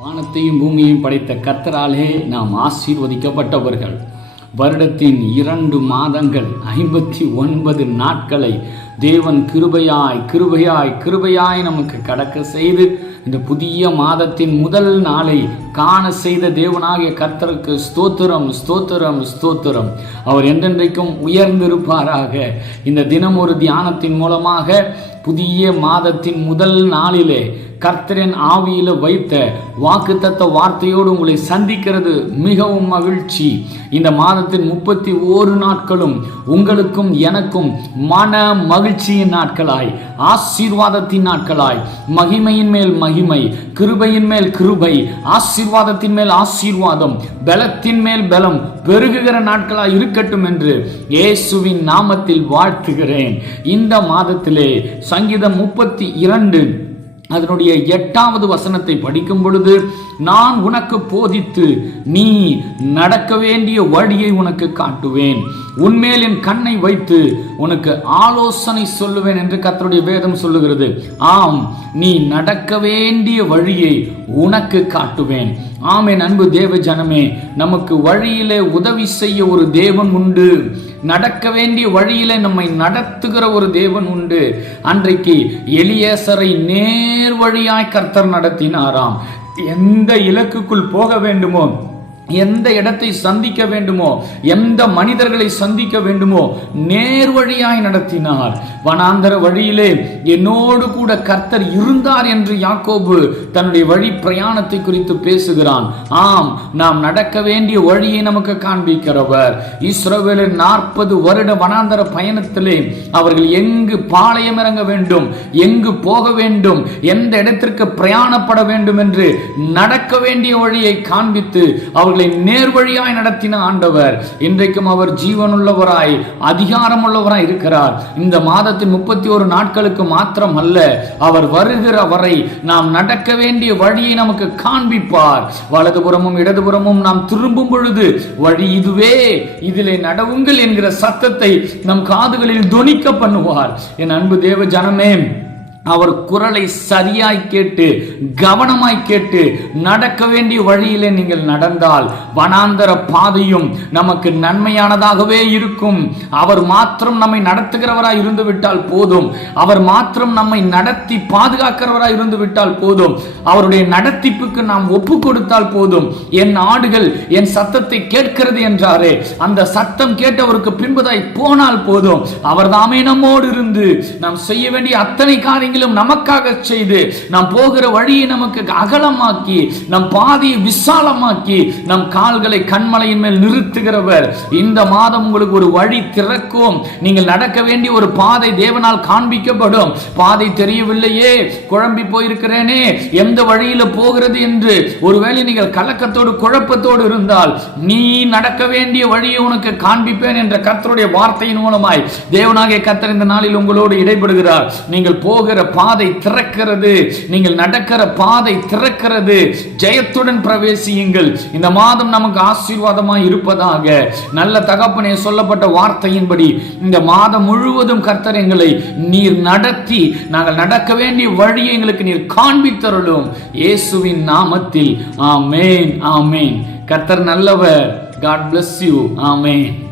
வானத்தையும் பூமியையும் படைத்த கத்தராலே நாம் ஆசீர்வதிக்கப்பட்டவர்கள். வருடத்தின் இரண்டு மாதங்கள் ஐம்பத்தி ஒன்பது நாட்களை தேவன் கிருபையாய் கிருபையாய் கிருபையாய் நமக்கு கடக்க செய்து இந்த புதிய மாதத்தின் முதல் நாளை காண செய்த தேவனாகிய கர்த்தருக்கு ஸ்தோத்திரம் ஸ்தோத்திரம் ஸ்தோத்திரம். அவர் என்றென்றைக்கும் உயர்ந்திருப்பாராக. இந்த தினம் ஒரு தியானத்தின் மூலமாக புதிய மாதத்தின் முதல் நாளிலே கர்த்தரின் ஆவியில வைத்த வாக்குத்தத்த வார்த்தையோடு உங்களை சந்திக்கிறது மிகவும் மகிழ்ச்சி. இந்த மாதத்தின் முப்பத்தி ஓரு நாட்களும் உங்களுக்கும் எனக்கும் மன மகிழ்ச்சியின் நாட்களாய் ஆசீர்வாதத்தின் நாட்களாய். மகிமையின் மேல் மகிமை கிருபையின் மேல் கிருபை ஆசீர்வாதத்தின் மேல் ஆசீர்வாதம் பலத்தின் மேல் பலம் பெருகுகிற நாட்களாய் இருக்கட்டும் என்று இயேசுவின் நாமத்தில் வாழ்த்துகிறேன். இந்த மாதத்திலே சங்கீதம் முப்பத்தி இரண்டு அதனுடைய எட்டாவது வசனத்தை படிக்கும் பொழுது நான் உனக்கு போதித்து நீ நடக்க வேண்டிய வழியை உனக்கு காட்டுவேன். உன்மேல் என் கண்ணை வைத்து உனக்கு ஆலோசனை சொல்லுவேன் என்று கத்தருடைய வேதம் சொல்லுகிறது. ஆம் நீ நடக்க வேண்டிய வழியை உனக்கு காட்டுவேன். ஆமே அன்பு தேவ ஜனமே நமக்கு வழியிலே உதவி செய்ய ஒரு தேவன் உண்டு. நடக்க வேண்டிய வழியிலே நம்மை நடத்துகிற ஒரு தேவன் உண்டு. அன்றைக்கு எலியேசரை நேர் வழியாய் கர்த்தர் நடத்தினாராம். எந்த இலக்குக்குள் போக வேண்டுமோ எந்த இடத்தை சந்திக்க வேண்டுமோ எந்த மனிதர்களை சந்திக்க வேண்டுமோ நேர் வழியாய் நடத்தினார். வனாந்தர வழியிலே என்னோடு கூட கர்த்தர் இருந்தார் என்று யாக்கோபு தன்னுடைய வழி பிரயாணத்தை குறித்து பேசுகிறான். ஆம் நாம் நடக்க வேண்டிய வழியை நமக்கு காண்பிக்கிறவர். இஸ்ரோவேலின் நாற்பது வருட வனாந்தர பயணத்திலே அவர்கள் எங்கு பாளையம் இறங்க வேண்டும் எங்கு போக வேண்டும் எந்த இடத்திற்கு பிரயாணப்பட வேண்டும் என்று நடக்க வேண்டிய வழியை காண்பித்து அவர்களை நேர்வழியாய் நடத்தின ஆண்டவர். இன்றைக்கும் அவர் ஜீவனுள்ளவராய் அதிகாரம் உள்ளவராய் இருக்கிறார். இந்த மாதத்தின் முப்பத்தி ஒரு நாட்களுக்கு மாத்திரம் அல்ல அவர் வருகிற வரை நாம் நடக்க வேண்டிய வழியை நமக்கு காண்பிப்பார். வலதுபுறமும் இடதுபுறமும் நாம் திரும்பும் பொழுது வழி இதுவே இதிலே நடவுங்கள் என்கிற சத்தத்தை நம் காதுகளில் துணிக்க பண்ணுவார். என் அன்பு தேவ ஜனமே அவர் குரலை சரியாய் கேட்டு கவனமாய் கேட்டு நடக்க வேண்டிய வழியிலே நீங்கள் நடந்தால் வனாந்தர பாதையும் நமக்கு நன்மையானதாகவே இருக்கும். அவர் மாத்திரம் நம்மை நடத்துகிறவராய் இருந்து விட்டால் போதும். அவர் மாத்திரம் நம்மை நடத்தி பாதுகாக்கிறவராய் இருந்து விட்டால் போதும். அவருடைய நடத்திப்புக்கு நாம் ஒப்பு கொடுத்தால் போதும். என் ஆடுகள் என் சத்தத்தை கேட்கிறது என்றாரே அந்த சத்தம் கேட்டவருக்கு பின்புதாய் போனால் போதும். அவர் தாமே நம்மோடு இருந்து நாம் செய்ய வேண்டிய அத்தனை காரியங்களும் நமக்காக செய்து நாம் போகிற வழியை நமக்கு அகலமாக்கி நம் பாதையை விசாலமாக்கி நம் கால்களை கண்மலையின் மேல் நிறுத்துகிறவர். இந்த மாதம் உங்களுக்கு ஒரு வழி திறக்கும். நீங்கள் நடக்க வேண்டிய ஒரு பாதை தேவனால் காண்பிக்கப்படும். பாதை தெரியவில்லையே குழம்பி போயிருக்கிறேனே எந்த வழியில போகிறது என்று. ஒருவேளை நீங்கள் கலக்கத்தோடு குழப்பத்தோடு இருந்தால் நீ நடக்க வேண்டிய வழியை உனக்கு காண்பிப்பேன் என்ற கர்த்தருடைய வார்த்தையின் மூலமாய் தேவனாகிய கர்த்தர் இந்த நாளில் உங்களோடு இடைபடுகிறார் நீங்கள் போகிற பாதை திறக்கிறது. நீங்கள் நடக்கிற பாதை திறக்கிறது. ஜெயத்துடன் பிரவேசியுங்கள். இந்த மாதம் நமக்கு ஆசீர்வாதமா இருப்பதாக நல்ல தகப்பனே சொல்லப்பட்ட வார்த்தையின்படி இந்த மாதம் முழுவதும் கர்த்தர் எங்களை நீர் நடத்தி நாங்கள் நடக்க வேண்டிய வழியை எங்களுக்கு நீர் காண்பித்தருளும். இயேசுவின் நாமத்தில். ஆமேன் ஆமேன். கர்த்தர் நல்லவர். God bless you amen.